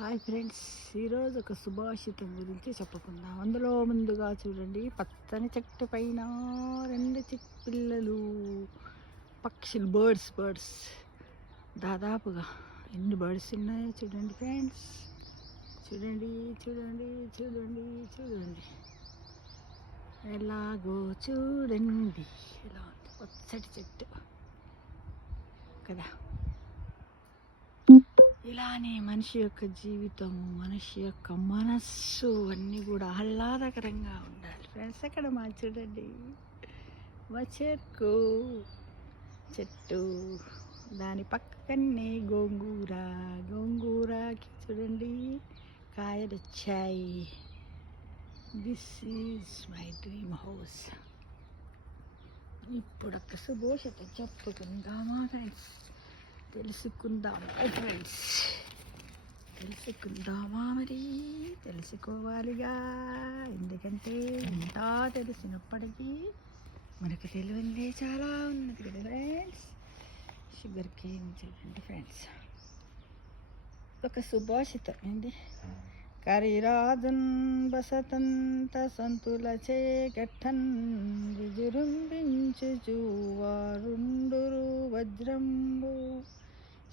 Hi friends, ఈరోజు ఒక సుభాషితం గురించి చెప్పుకుందాం. అందులో ముందుగా చూడండి, పచ్చని చెట్టు పైన రెండు పిల్లలు, పక్షులు, బర్డ్స్ దాదాపుగా ఎన్ని బర్డ్స్ ఉన్నాయో చూడండి ఫ్రెండ్స్. చూడండి చూడండి చూడండి చూడండి ఎలాగో చూడండి, ఎలా ఉంది పచ్చటి చెట్టు కదా. ఇలానే మనిషి యొక్క జీవితం, మనిషి యొక్క మనస్సు అన్నీ కూడా ఆహ్లాదకరంగా ఉండాలి ఫ్రెండ్స్. అక్కడ చూడండి, మా చెట్టు, దాని పక్కనే గోంగూరకి చూడండి కాయలు వచ్చాయి. This is my dream house. ఇప్పుడు ఒక సుభోషత చెప్పుకుందామా ఫ్రెండ్స్? తెలుసుకుందామా ఫ్రెండ్స్? తెలుసుకుందామా? మరి తెలుసుకోవాలిగా, ఎందుకంటే ఇంత తెలిసినప్పటికీ మనకు తెలియందే చాలా ఉన్నది కదా ఫ్రెండ్స్. షుగర్ కేన్ చూడండి ఫ్రెండ్స్, ఒక సుభాషితం ఏంటి? కరిరాజున్ బసతంత సంతులచే గట్టన్ విజృంభించుచు వారుండురు వజ్రంబు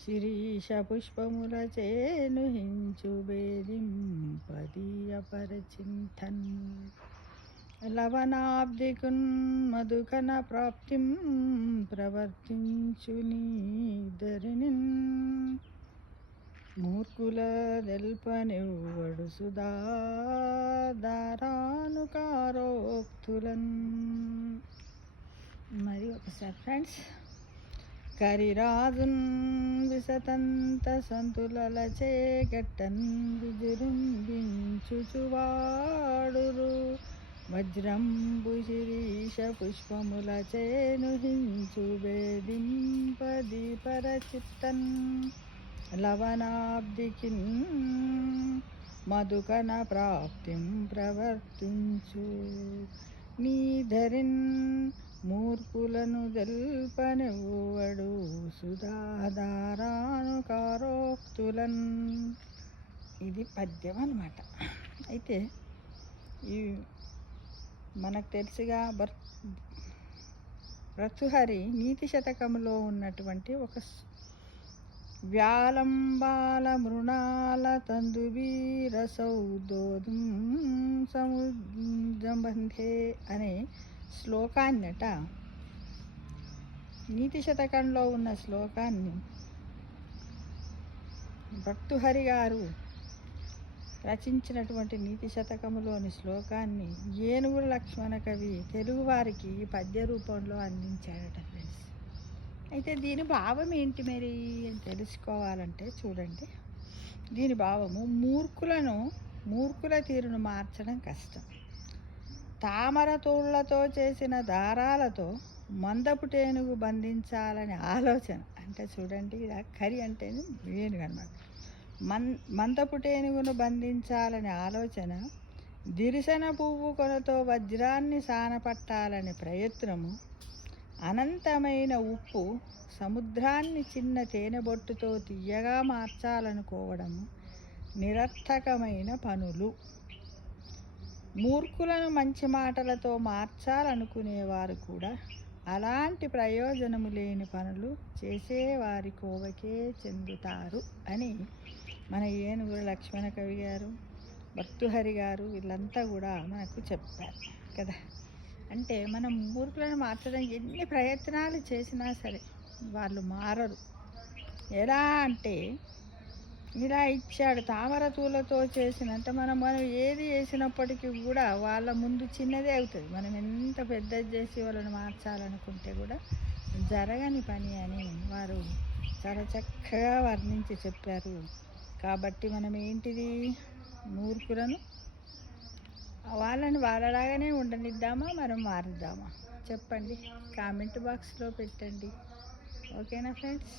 శిరీష పుష్పములచే నుహించు బేదింపదీయపరచింతన్ లవణాబ్దికున్ మధుకన ప్రాప్తిం ప్రవర్తించుని ధరినిన్ మూర్ఖుల తెల్పనివ్వడు సుధాదారానుకారోక్తులన్. మరి ఒకసారి ఫ్రెండ్స్, కరిరాజున్ విసతంత సంతులచే గట్టన్ విజృంభించుచువాడురు వజ్రంబు శిరీష పుష్పములచే నుహించు వేదింపదీపరచిత్తన్ లవణాబ్దికిన్ మధుకన ప్రాప్తిం ప్రవర్తించు నీధరిన్ మూర్ఖులను తెల్పనివ్వడు సుధాధారానుకారోక్తులన్. ఇది పద్యం అన్నమాట. అయితే ఈ మనకు తెలుసుగా, భర్తృహరి నీతి శతకంలో ఉన్నటువంటి ఒక వ్యాలంబాల మృణాల తందువీర సౌదోదం సముద్రబంధే అనే శ్లోకాన్నట, నీతి శతకంలో ఉన్న శ్లోకాన్ని భర్తృహరి గారు రచించినటువంటి నీతి శతకములోని శ్లోకాన్ని ఏనుగుల లక్ష్మణ కవి తెలుగువారికి ఈ పద్య రూపంలో అందించాడట ఫ్రెండ్స్. అయితే దీని భావం ఏంటి మరి అని తెలుసుకోవాలంటే చూడండి, దీని భావము మూర్ఖుల తీరును మార్చడం కష్టం. తామర తోళ్లతో చేసిన దారాలతో మందపు టేనుగు బంధించాలని ఆలోచన. అంటే చూడండి, ఇలా కరి అంటే ఏనుగు అన్నమాట. మందపు టేనుగును బంధించాలని ఆలోచన, దిరిసన పువ్వు కొనతో వజ్రాన్ని సానపట్టాలని ప్రయత్నము, అనంతమైన ఉప్పు సముద్రాన్ని చిన్న తేనెబొట్టుతో తీయగా మార్చాలనుకోవడము నిరర్థకమైన పనులు. మూర్ఖులను మంచి మాటలతో మార్చాలనుకునేవారు కూడా అలాంటి ప్రయోజనము లేని పనులు చేసేవారి కోవకే చెందుతారు అని మన ఏనుగుల లక్ష్మణ కవి గారు, భర్తృహరి గారు వీళ్ళంతా కూడా మనకు చెప్పారు కదా. అంటే మనం మూర్ఖులను మార్చడం ఎన్ని ప్రయత్నాలు చేసినా సరే వాళ్ళు మారరు. ఎలా అంటే, ఇలా ఇచ్చాడు తామర తూలతో చేసినంత మనం ఏది వేసినప్పటికీ కూడా వాళ్ళ ముందు చిన్నదే అవుతుంది. మనం ఎంత పెద్దది చేసి వాళ్ళని మార్చాలనుకుంటే కూడా జరగని పని అని వారు చాలా చక్కగా వర్ణించి చెప్పారు. కాబట్టి మనం ఏంటిది, మూర్ఖులను వాళ్ళని వాళ్ళలాగానే ఉండనిద్దామా, మనం మారుద్దామా? చెప్పండి, కామెంట్ బాక్స్లో పెట్టండి. ఓకేనా ఫ్రెండ్స్?